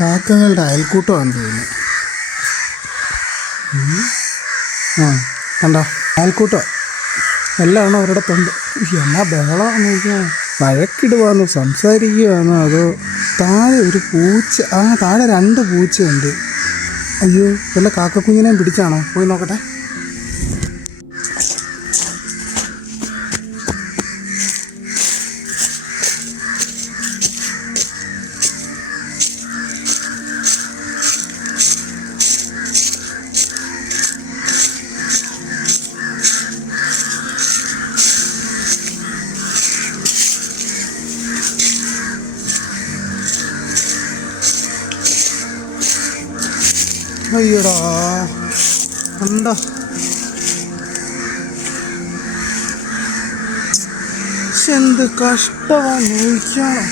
കാക്കകളുടെ അയൽക്കൂട്ടമാണെന്ന് തോന്നുന്നു. കണ്ടോ, അയൽക്കൂട്ടം എല്ലാം ഒരിടത്തുണ്ട്. എന്നാ ബഹളമാണെന്ന് ചോദിച്ചാൽ വഴക്കിടുവാന്നോ സംസാരിക്കുകയാണോ അതോ താഴെ ഒരു പൂച്ച, താഴെ 2 പൂച്ചയുണ്ട്. അയ്യോ, വല്ല കാക്കക്കുഞ്ഞിനെയും പിടിച്ചാണോ? പോയി നോക്കട്ടെ. അയ്യടാ, കണ്ടോ, എന്ത് കഷ്ടമാണ് നോയിക്കാണോ.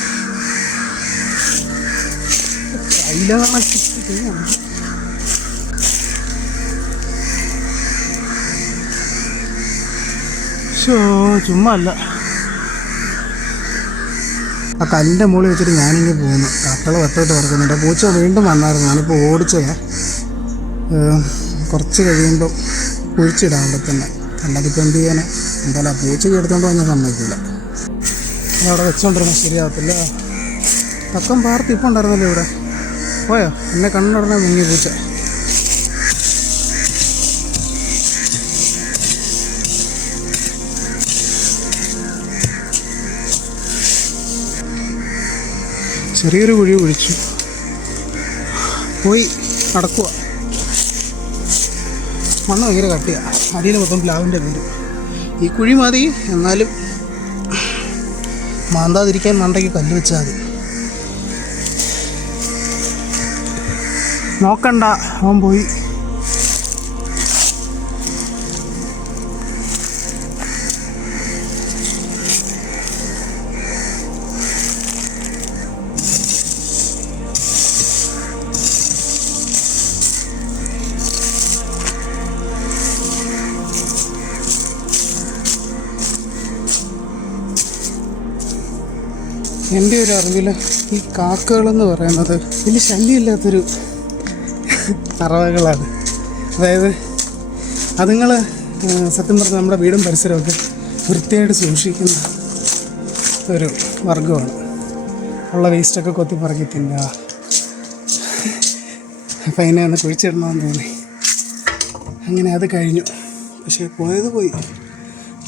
കയ്യിലാണ് ചുമ്മാ അല്ല. ആ കല്ലിൻ്റെ മുകളിൽ വെച്ചിട്ട് ഞാനിങ്ങനെ പോകുന്നു. കാക്കകൾ വട്ടോട്ട് പറക്കുന്നുണ്ട്. പൂച്ച വീണ്ടും വന്നായിരുന്നു. ഞാനിപ്പോൾ ഓടിച്ചത് കുറച്ച് കഴിയുമ്പോൾ കുഴിച്ചിടാൻ അവിടെ തന്നെ. അല്ലാതിപ്പോൾ എന്ത് ചെയ്യാൻ? എന്തായാലും ആ പൂച്ചയ്ക്ക് എടുത്തോണ്ട് വന്നാൽ സമ്മതിക്കില്ല. അതവിടെ വെച്ചോണ്ടിരുന്നാൽ ശരിയാകത്തില്ല. തക്കം പാർത്തി ഇപ്പം ഉണ്ടായിരുന്നല്ലോ ഇവിടെ. പോയോ? എന്നെ കണ്ണുടനെ മുങ്ങി പൂച്ച. ചെറിയൊരു കുഴി കുഴിച്ചു, പോയി നടക്കുക. മണ്ണ് ഭയങ്കര കട്ടിയാണ്. അടിയിൽ മൊത്തം പ്ലാവിൻ്റെ പേര്. ഈ കുഴി മതി, എന്നാലും മാന്താതിരിക്കാൻ മണ്ടയ്ക്ക് കല്ല് വെച്ചാൽ മതി. നോക്കണ്ട, അവൻ പോയി. എൻ്റെ ഒരു അറിവിൽ ഈ കാക്കകളെന്ന് പറയുന്നത് വലിയ ശല്യമില്ലാത്തൊരു പറവകളാണ്. അതായത് അതുങ്ങൾ സത്യം പറഞ്ഞാൽ നമ്മുടെ വീടും പരിസരമൊക്കെ വൃത്തിയായിട്ട് സൂക്ഷിക്കുന്ന ഒരു വർഗമാണ്. ഉള്ള വേസ്റ്റൊക്കെ കൊത്തി പറക്കി തിന്നുക. അപ്പം അതിനെ ഒന്ന് കുഴിച്ചിടണമെന്ന് തോന്നി. അങ്ങനെ അത് കഴിഞ്ഞു. പക്ഷേ പോയത് പോയി.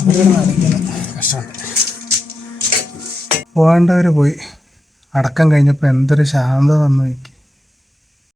അവരുടെ നടക്കുന്ന കഷ്ടമുണ്ട്. പോകേണ്ടവർ പോയി. അടക്കം കഴിഞ്ഞപ്പോൾ എന്തൊരു ശാന്തത വന്നു.